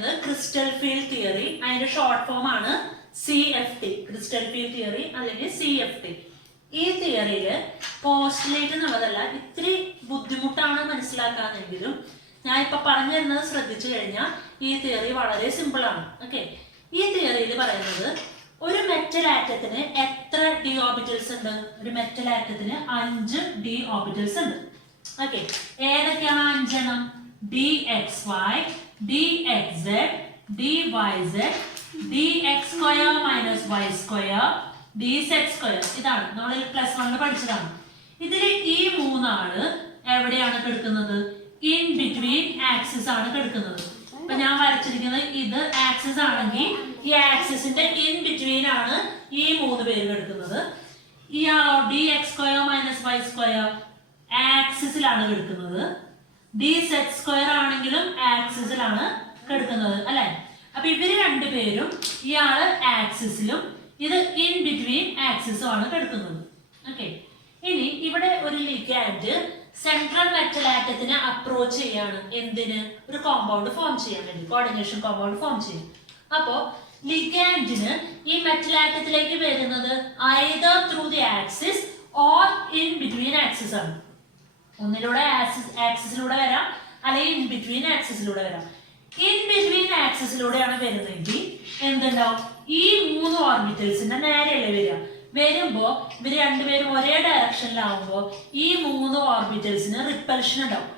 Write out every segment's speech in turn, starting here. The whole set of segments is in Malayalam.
പറയുന്നത് ക്രിസ്റ്റൽ ഫീൽഡ് തിയറി. അതിന്റെ ഷോർട്ട് ഫോം ആണ് CFT, ക്രിസ്റ്റൽ ഫീൽഡ് തിയറി അല്ലെങ്കിൽ CFT. ഈ തിയറിയില് പോസ്റ്റുലേറ്റ് എന്നുള്ളതല്ല, ഇത്തിരി ബുദ്ധിമുട്ടാണ് മനസ്സിലാക്കാനെങ്കിലും ഞാൻ ഇപ്പൊ പറഞ്ഞു തരുന്നത് ശ്രദ്ധിച്ചു കഴിഞ്ഞാൽ ഈ തിയറി വളരെ സിമ്പിൾ ആണ്. ഓക്കെ, ഈ തിയറിയിൽ പറയുന്നത് ഒരു മെറ്റൽ ആറ്റത്തിന് എത്ര ഡി ഓർബിറ്റൽസ് ഉണ്ട്? ഒരു മെറ്റൽ ആറ്റത്തിന് 5 ഡി ഓർബിറ്റൽസ് ഉണ്ട്. ഓക്കെ, ഏതൊക്കെയാണ് 5 എണ്ണം? DXY, DXZ, DYZ, DX² minus Y², DZ². ഇതാണ് നമ്മൾ +1 പഠിച്ചതാണ്. ഇതിൽ ഈ 3 ആണ് എവിടെയാണ് കിടക്കുന്നത്? ഇൻ ബിറ്റ്വീൻ ആക്സിസ് ആണ് കിടക്കുന്നത്. അപ്പൊ ഞാൻ വരച്ചിരിക്കുന്നത് ഇത് ആക്സിസ് ആണെങ്കിൽ ഈ ആക്സിസിന്റെ ഇൻ ബിറ്റ്വീൻ ആണ് ഈ 3 പേര് കിടക്കുന്നത്. ഇയാളോ DX² മൈനസ് Y² ആക്സിസിലാണ് കിടക്കുന്നത്. DZ² ആണെങ്കിലും ആക്സിസിലാണ് കിടക്കുന്നത് അല്ലെ? അപ്പൊ ഇവര് രണ്ടുപേരും ഇയാള് ആക്സിസിലും ഇത് ഇൻ ബിറ്റ്വീൻ ആക്സിസും ആണ് കിടക്കുന്നത്. ഓക്കെ, ഇനി ഇവിടെ ഒരു ലിഗാൻഡ് സെൻട്രൽ മെറ്റൽ ആറ്റത്തിനെ അപ്രോച്ച് ചെയ്യാണ്. എന്തിന്? ഒരു കോമ്പൗണ്ട് ഫോം ചെയ്യാൻ വേണ്ടി, കോർഡിനേഷൻ കോമ്പൗണ്ട് ഫോം ചെയ്യും. അപ്പോ ലിഗാൻഡിന് ഈ മെറ്റൽ ആറ്റത്തിലേക്ക് വരുന്നത് either through the axis or in between axis ആണ്. ഒന്നിലൂടെ ആക്സിസിലൂടെ വരാം, അല്ലെങ്കിൽ ഇൻ ബിറ്റ്വീൻ ആക്സിസിലൂടെ വരാം. ഇൻ ബിറ്റ്വീൻ ആക്സിസിലൂടെയാണ് വരുന്നതെങ്കിൽ എന്തുണ്ടാവും? ഈ 3 ഓർബിറ്റൽസിന്റെ നേരെയല്ലേ വരിക? വരുമ്പോ ഇവര് രണ്ടുപേരും ഒരേ ഡയറക്ഷനിലാവുമ്പോ ഈ 3 ഓർബിറ്റൽസിന് റിപ്പൽഷൻ ഉണ്ടാവും.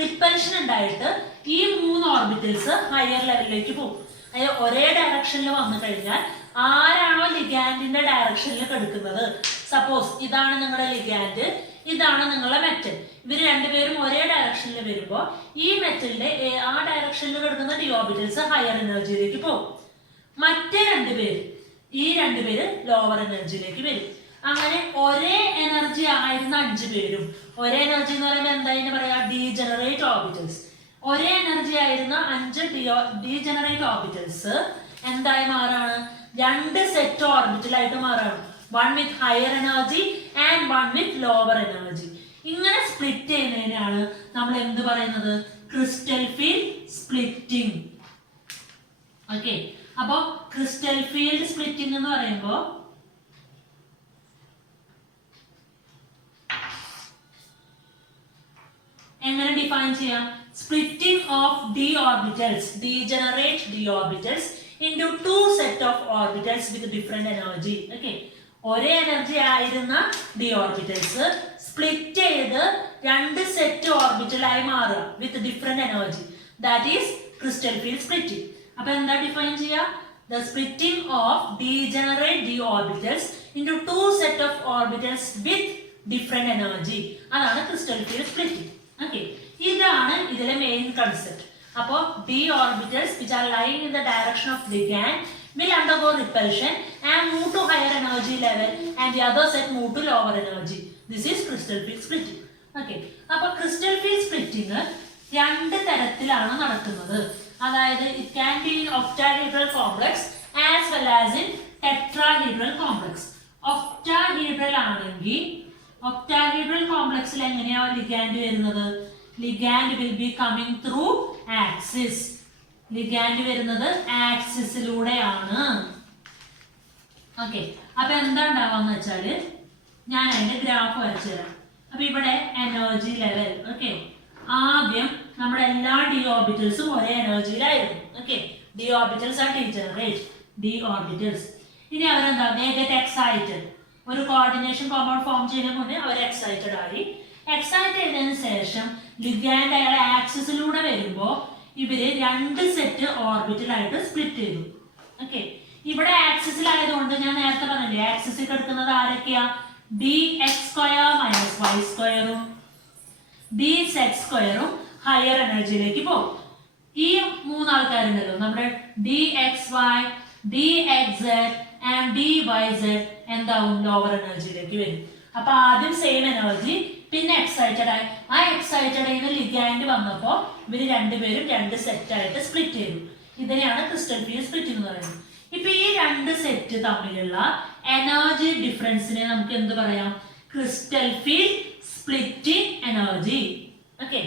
റിപ്പൽഷൻ ഉണ്ടായിട്ട് ഈ 3 ഓർബിറ്റൽസ് ഹയർ ലെവലിലേക്ക് പോകും. അതായത് ഒരേ ഡയറക്ഷനിൽ വന്നു കഴിഞ്ഞാൽ ആരാണോ ലിഗാൻഡിന്റെ ഡയറക്ഷനിൽ കിടക്കുന്നത്, സപ്പോസ് ഇതാണ് നിങ്ങളുടെ ലിഗാൻഡ്, ഇതാണ് നിങ്ങളുടെ മെറ്റൽ, ഇവര് രണ്ടുപേരും ഒരേ ഡയറക്ഷനിൽ വരുമ്പോ ഈ മെറ്റലിന്റെ ആ ഡയറക്ഷനിൽ കിടക്കുന്ന ഡി ഓർബിറ്റൽസ് ഹയർ എനർജിയിലേക്ക് പോകും. മറ്റേ ഈ രണ്ടുപേര് ലോവർ എനർജിയിലേക്ക് വരും. അങ്ങനെ ഒരേ എനർജി ആയിരുന്ന 5 പേരും, ഒരേ എനർജി എന്ന് പറയുമ്പോൾ എന്താ പറയാ? Degenerate orbitals. ഒരേ എനർജി ആയിരുന്ന 5 ഡീജനറേറ്റ് ഓർബിറ്റൽസ് എന്തായി മാറാണ്? 2 സെറ്റ് ഓർബിറ്റലായിട്ട് മാറാണ്. 1 with higher energy and 1 with lower energy. ഇങ്ങനെ സ്പ്ലിറ്റ് ചെയ്യുന്നതിനാണ് നമ്മൾ എന്ത് പറയുന്നത്? Crystal field splitting. ഓക്കെ, അപ്പൊ ക്രിസ്റ്റൽ ഫീൽഡ് സ്പ്ലിറ്റിംഗ് എന്ന് പറയുമ്പോ എങ്ങനെ ഡിഫൈൻ ചെയ്യാം? Splitting of D orbitals, degenerate D orbitals into 2 set of orbitals with different energy. Okay, ഒരേ എനർജി ആയിരുന്ന ഡി ഓർബിറ്റൽസ് സ്പ്ലിറ്റ് ചെയ്ത് 2 സെറ്റ് ഓർബിറ്റലായി മാറുക വിത്ത് different energy. That is crystal field splitting. അപ്പൊ എന്താ ഡിഫൈൻ ചെയ്യുക? The splitting of degenerate D orbitals into 2 set of orbitals with different energy. അതാണ് ക്രിസ്റ്റൽ ഫീൽഡ് സ്പ്ലിറ്റിംഗ്. ഓക്കെ, ഇതാണ് ഇതിലെ മെയിൻ കൺസെപ്റ്റ്. അപ്പോ d orbitals which are lying in the direction of ligand will undergo repulsion and move to higher energy level and the other set move to lower energy. This is crystal field splitting. Okay, അപ്പോ crystal field splitting 2 തരത്തിലാണ് നടക്കുന്നത്. അതായത് it can be in octahedral complex as well as in tetrahedral complex. octahedral ആണെങ്കിൽ octahedral complexൽ എങ്ങനെയാ ligand വരുന്നത്? ligand will be coming through axis. ligand വരുന്നത് ആക്സിസിലൂടെയാണ്. ഓക്കെ, അപ്പൊ എന്താ ഉണ്ടാവാന്ന് വെച്ചാല് ഞാൻ അതിന്റെ ഗ്രാഫ് വരച്ചു തരാം. അപ്പൊ ഇവിടെ എനർജി ലെവൽ. ഓക്കെ, ആദ്യം നമ്മുടെ എല്ലാ ഡി ഓർബിറ്റൽസും ഒരേ എനർജിയിലായിരുന്നു. Okay, D orbitals are degenerate D orbitals. ഇനി അവരെന്താ? Get excited. ഒരു കോർഡിനേഷൻ കോമ്പൗണ്ട് ഫോം ചെയ്യുന്ന മുന്നേ അവർ എക്സൈറ്റഡ് ആയി. എക്സൈറ്റ് ചെയ്തതിനു ശേഷം ലിഗാൻഡ് അയാളെ ആക്സിസിലൂടെ വരുമ്പോ ഇവര് 2 സെറ്റ് ഓർബിറ്റലായിട്ട് സ്പ്ലിറ്റ് ചെയ്തു. ഓക്കെ, ഇവിടെ ആക്സിസിലായതുകൊണ്ട് ഞാൻ നേരത്തെ പറഞ്ഞില്ലേ, ആക്സിസിൽ കിടക്കുന്നത് ആരൊക്കെയാ? DX² minus Y² DZ² higher എനർജിയിലേക്ക് പോകും. ഈ 3 ആൾക്കാരുണ്ടല്ലോ, നമ്മുടെ DXY, DXZ ആൻഡ് DYZ എന്താവും? ലോവർ എനർജിയിലേക്ക് വരും. അപ്പൊ ആദ്യം സെയിം എനർജി, പിന്നെ എക്സൈറ്റഡ് ആയി. ആ എക്സൈറ്റഡ് ആയി ലിഗാൻഡ് വന്നപ്പോ ഇവര് രണ്ടുപേരും 2 സെറ്റ് ആയിട്ട് സ്പ്ലിറ്റ് ചെയ്തു. ഇതിനെയാണ് ക്രിസ്റ്റൽ ഫീൽഡ് സ്പ്ലിറ്റിംഗ് എന്ന് പറയുന്നത്. ഇപ്പൊ ഈ 2 സെറ്റ് തമ്മിലുള്ള എനർജി ഡിഫറൻസിനെ നമുക്ക് എന്ത് പറയാം? Crystal field splitting energy. Okay,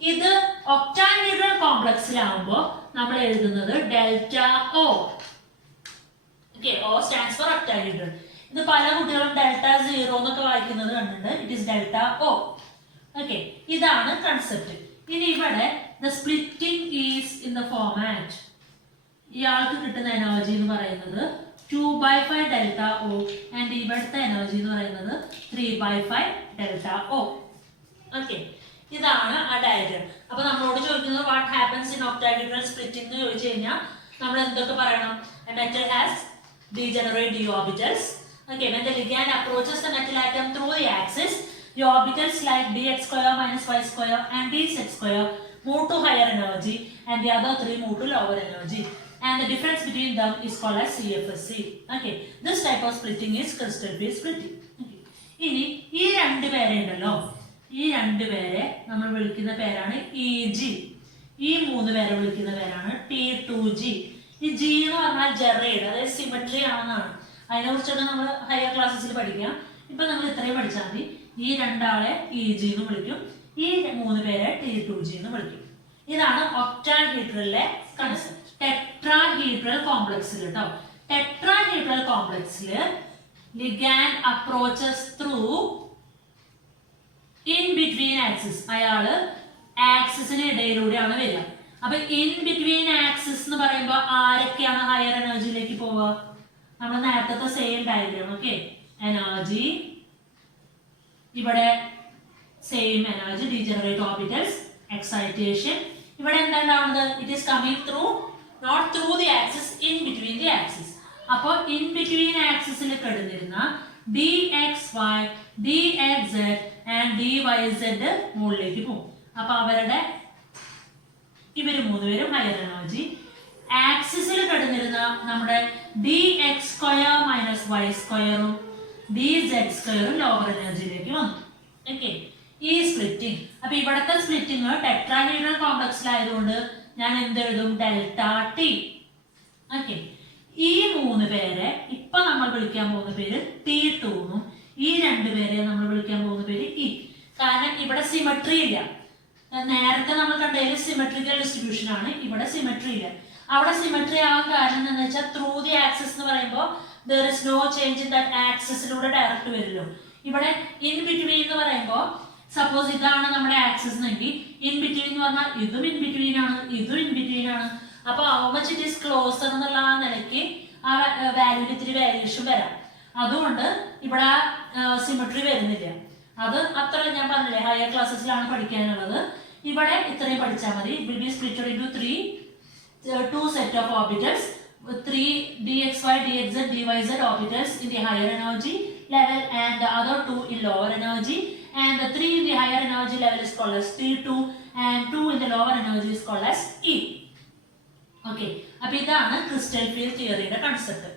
ഇത് ഒക്ടാഹീഡ്രൽ കോംപ്ലക്സിലാവുമ്പോൾ നമ്മൾ എഴുതുന്നത് delta O. Okay, O stands for octahedral. ഇത് പല കുട്ടികളും ഡെൽറ്റ 0 എന്നൊക്കെ വായിക്കുന്നത് കണ്ടിട്ടുണ്ട്. It is delta O. Okay, ഇതാണ് കൺസെപ്റ്റ്. ഇനി ഇവിടെ the splitting is in the format. ഇയാൾക്ക് കിട്ടുന്ന എനർജി എന്ന് പറയുന്നത് 2/5 ഡെൽറ്റ ഒ ആൻഡ് ഇവിടുത്തെ എനർജി എന്ന് പറയുന്നത് 3/5 ഡെൽറ്റ ഒ. ഓക്കെ, ഇതാണ് ആ ഡയഗ്രം. അപ്പൊ നമ്മളോട് ചോദിക്കുന്നത് what happens in octahedral splitting എന്ന് ചോദിച്ചു കഴിഞ്ഞാൽ നമ്മൾ എന്തൊക്കെ പറയണം? A metal has degenerate d orbitals. Okay, when the ligand approaches the metal atom through the axis, the orbitals like dx square minus y square and dz square move to higher energy and the other three move to lower energy. And the difference between them is called as CFSC. Okay, this type of splitting is crystal field splitting. Okay. ഇനി ഈ രണ്ട് പേരെ ഉണ്ടല്ലോ, ഈ രണ്ട് പേരെ നമ്മൾ വിളിക്കുന്ന പേരാണ് EG. ഈ മൂന്ന് പേരെ വിളിക്കുന്ന പേരാണ് T2G. ഈ G എന്ന് പറഞ്ഞാൽ ജെറൈഡ്, അതായത് സിമെട്രി ആണെന്നാണ്. അതിനെ കുറിച്ചൊക്കെ നമ്മൾ ഹയർ ക്ലാസ്സസിൽ പഠിക്കാം. ഇപ്പൊ നമ്മൾ ഇത്രയും പഠിച്ചാൽ മതി. ഈ രണ്ടാളെ EG എന്ന് വിളിക്കും, ഈ മൂന്ന് പേരെ T2G എന്ന് വിളിക്കും. ഇതാണ് ഒക്ടാഹീഡ്രലിലെ കൺസെപ്റ്റ്. ടെട്രാഹീഡ്രൽ കോംപ്ലക്സിൽ കേട്ടോ, ടെട്രാഹീഡ്രൽ കോംപ്ലക്സിൽ ligand approaches through in between axis. അയാള് ആക്സിസിന് ഇടയിലൂടെയാണ് വരിക. അപ്പൊ ഇൻ ബിറ്റ്വീൻ ആക്സിസ് എന്ന് പറയുമ്പോൾ ആരൊക്കെയാണ് ഹയർ എനർജിയിലേക്ക് പോവുക? നമ്മൾ നേരത്തെ സെയിം ഡയഗ്രാം. ഓക്കെ, എനർജി ഇവിടെ same energy, degenerate orbitals, excitation. ഇവിടെ എന്താ ഉണ്ടാവുന്നത്? It is coming through, not through the axis, in between the axis. അപ്പോൾ ഇൻ ബിറ്റ്വീൻ ആക്സിസിൽ കിടന്നിരുന്ന DXY, DXZ ആൻഡ് DYZ മുകളിലേക്ക് പോകും. അപ്പൊ അവരുടെ ഇവര് മൂന്നുപേരും ഹയർ എനർജി. ആക്സിസിൽ കിടന്നിരുന്ന നമ്മുടെ DX² minus y² DZ² lower എനർജിയിലേക്ക് വന്നു. ഓക്കെ, ഈ സ്പ്ലിറ്റിംഗ്. അപ്പൊ ഇവിടത്തെ സ്പ്ലിറ്റിംഗ് ടെട്രാഹീഡ്രൽ കോംപ്ലക്സിലായതുകൊണ്ട് ഞാൻ എന്തെഴുതും? Delta T. ഓക്കെ, ഈ മൂന്ന് പേരെ ഇപ്പൊ നമ്മൾ വിളിക്കാൻ പോകുന്ന പേര് T2 എന്നും ഈ രണ്ടുപേരെ നമ്മൾ വിളിക്കാൻ പോകുന്ന പേര് E. കാരണം ഇവിടെ സിമെട്രി ഇല്ല. നേരത്തെ നമ്മൾ കണ്ടതിൽ സിമെട്രിക്കൽ ഡിസ്ട്രിബ്യൂഷൻ ആണ്, ഇവിടെ സിമെട്രി ഇല്ല. അവിടെ സിമെട്രി ആവാൻ കാരണം എന്താണെന്ന് വെച്ചാൽ ത്രൂ ദി ആക്സിസ് എന്ന് പറയുമ്പോൾ there is no change in that ആക്സിസിലൂടെ ഡയറക്റ്റ് വരില്ലോ. ഇവിടെ ഇൻ ബിറ്റ്വീൻ എന്ന് പറയുമ്പോൾ സപ്പോസ് ഇതാണ് നമ്മുടെ ആക്സിസ് എങ്കിൽ ഇൻ ബിറ്റ്വീൻ എന്ന് പറഞ്ഞാൽ ഇതും ഇൻ ബിറ്റ്വീൻ ആണ്, ഇതും ഇൻ ബിറ്റ്വീൻ ആണ്. അപ്പൊ how much it is closer എന്നുള്ള ആ നിലയ്ക്ക് ആ വാല്യൂവിൽ ഇത്തിരി വേരിയേഷൻ വരാം. അതുകൊണ്ട് ഇവിടെ സിമെട്രി വരുന്നില്ല. അത് അത്ര ഞാൻ പറഞ്ഞില്ലേ ഹയർ ക്ലാസ്സസിലാണ് പഠിക്കാനുള്ളത്. ഇവിടെ ഇത്രയും പഠിച്ചാൽ മതി. It will be split into two set of orbitals, 3 DXY, DXZ, DYZ orbitals in the higher energy level and the other 2 in lower energy, and the 3 in the higher energy level is called as T2 and 2 in the lower energy is called as E. Okay, അപ്പോൾ ഇതാണ് ക്രിസ്റ്റൽ ഫീൽഡ് തിയറിയുടെ കൺസെപ്റ്റ്.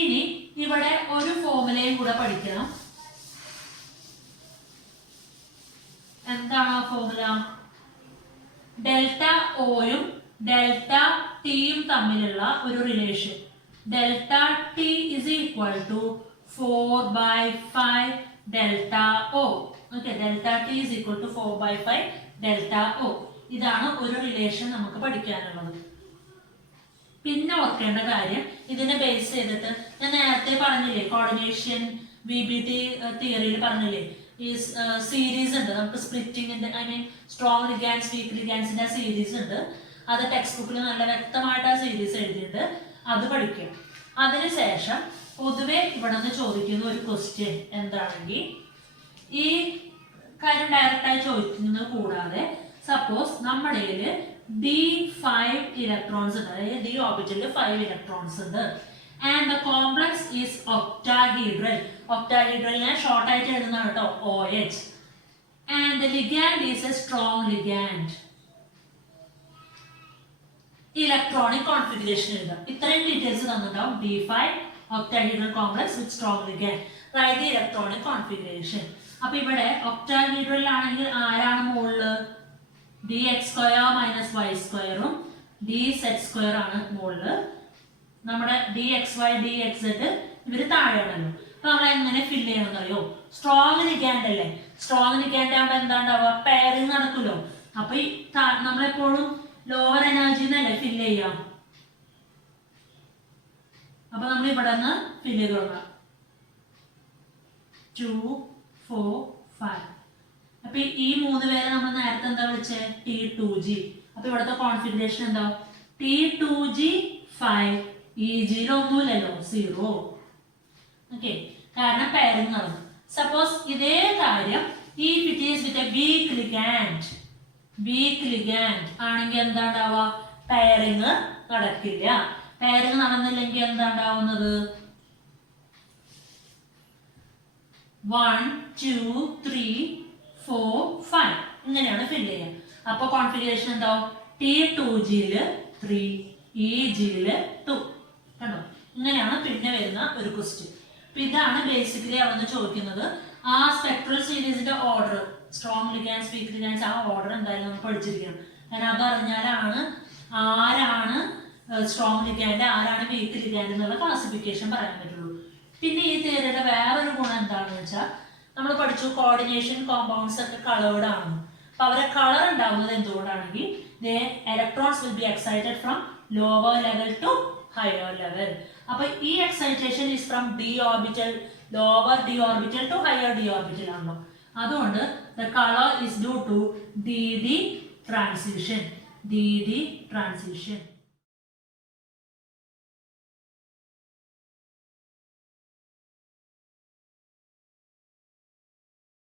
ഇനി ഇവിടെ ഒരു ഫോർമുലയും കൂടെ പഠിക്കണം. എന്താണ് ആ ഫോർമുല? ഡെൽറ്റ ഒയും ഡെൽറ്റ ടിയും തമ്മിലുള്ള ഒരു relation. Delta T is equal to 4/5 delta O. Okay, delta T is equal to 4/5 delta O. ഇതാണ് ഒരു റിലേഷൻ നമുക്ക് പഠിക്കാനുള്ളത്. പിന്നെ ഓർക്കേണ്ട കാര്യം, ഇതിനെ ബേസ് ചെയ്തിട്ട് ഞാൻ നേരത്തെ പറഞ്ഞില്ലേ കോർഡിനേഷൻ VBT തിയറിയിൽ പറഞ്ഞില്ലേ ഈ സീരീസ് ഉണ്ട് നമുക്ക് സ്പ്ലിറ്റിങ്ങിന്റെ, I mean strong ligands weak ലിഗാൻഡ്സിന്റെ സീരീസ് ഉണ്ട്. അത് ടെക്സ്റ്റ് ബുക്കിൽ നല്ല വ്യക്തമായിട്ട് ആ സീരീസ് എഴുതിയിട്ട് അത് പഠിക്കും. അതിനുശേഷം പൊതുവെ ഇവിടെ നിന്ന് ചോദിക്കുന്ന ഒരു ക്വസ്റ്റ്യൻ എന്താണെങ്കിൽ ഈ കാര്യം ഡയറക്റ്റായി ചോദിക്കുന്നത് കൂടാതെ സപ്പോസ് നമ്മുടെ D5 ഇലക്ട്രോൺസ് ഉണ്ട്, അതായത് D ഓർബിറ്റലിൽ 5 ഇലക്ട്രോൺസ് ഉണ്ട് and the complex is octahedral. ഒക്ടാഹീഡ്രലിനെ ഷോർട്ട് ആയിട്ട് എഴുതുന്നതാണ് കേട്ടോ, OH. And the ligand is a strong ligand. Electronic configuration എഴുതാം. ഇത്രയും ഡീറ്റെയിൽസ് തന്നിട്ടുണ്ടാവും. D5 octahedral complex with strong ligand. Write the electronic configuration. അപ്പൊ ഇവിടെ ഒക്ടാഹീഡ്രൽ ആണെങ്കിൽ ആരാണ് മുകളില്? DX² മൈനസ് y² ഉം DZ² ആണ് മുകളില്. നമ്മുടെ DXY DXZ ഇവര് താഴെയാണല്ലോ. അപ്പൊ നമ്മൾ എങ്ങനെ ഫില്ല് ചെയ്യണമെന്ന് അറിയോ? സ്ട്രോങ് ലിഗാൻഡ് അല്ലേ? സ്ട്രോങ് ലിഗാൻഡ് ആകുമ്പോൾ എന്താ ഉണ്ടാവുക? പെയറിങ് നടക്കുമല്ലോ. അപ്പൊ ഈ നമ്മളെപ്പോഴും ലോവർ എനർജി എന്നല്ലേ ഫില്ല് ചെയ്യാം. അപ്പൊ നമ്മൾ ഇവിടെ നിന്ന് ഫില്ല് ചെയ്ത് കൊടുക്കാം. 2, 4, 5. അപ്പൊ ഈ 3 പേരെ നമ്മൾ നേരത്തെ എന്താ വിളിച്ചത്? T2G. അപ്പൊ ഇവിടുത്തെ കോൺഫിഗറേഷൻ എന്താ? T2G 5. EG ഒന്നുമില്ലല്ലോ, 0. ഓക്കെ, കാരണം പെയറിംഗ് നടന്നു. സപ്പോസ് ഇതേ കാര്യം if it is with a weak ligand ആണെങ്കിൽ എന്താ ഉണ്ടാവുക? പെയറിംഗ് നടക്കില്ല. പെയറിംഗ് നടന്നില്ലെങ്കിൽ എന്താ ഉണ്ടാവുന്നത്? 1, 2, 3, 4, 5 ഇങ്ങനെയാണ് ഫില്ല് ചെയ്യുക. അപ്പൊ കോൺഫിഗറേഷൻ എന്താവും? T2Gയില് 3, EGയില് 2. കണ്ടോ? ഇങ്ങനെയാണ് പിന്നെ വരുന്ന ഒരു ക്വസ്റ്റ്യൻ. അപ്പൊ ഇതാണ് ബേസിക്കലി അവിടെ ചോദിക്കുന്നത്. ആ സ്പെക്ട്രൽ സീരീസിന്റെ ഓർഡർ, സ്ട്രോങ് ലിഗാൻഡ്സ്, വീക്ക് ലിഗാൻഡ്സ്, ആ ഓർഡർ എന്തായാലും നമ്മൾ പഠിച്ചിരിക്കണം. കാരണം അതറിഞ്ഞാലാണ് ആരാണ് സ്ട്രോങ് ലിഗാൻഡ്, ആരാണ് വീക്ക് ലിഗാൻഡ് എന്നുള്ള ക്ലാസിഫിക്കേഷൻ പറയാൻ പറ്റുള്ളൂ. പിന്നെ ഈ തിയറിയുടെ വേറൊരു ഗുണം എന്താണെന്ന് വെച്ചാൽ നമ്മൾ പഠിച്ചു കോർഡിനേഷൻ കോമ്പൗണ്ട്സ് ഒക്കെ കളേർഡ് ആണെന്ന്. അപ്പൊ അവരെ കളർ ഉണ്ടാവുന്നത് എന്തുകൊണ്ടാണെങ്കിൽ electrons will be excited from lower level to higher level. അപ്പൊ ഈ excitation is from d orbital, lower d orbital to higher d orbital ആണല്ലോ. അതുകൊണ്ട് the color is due to dd transition.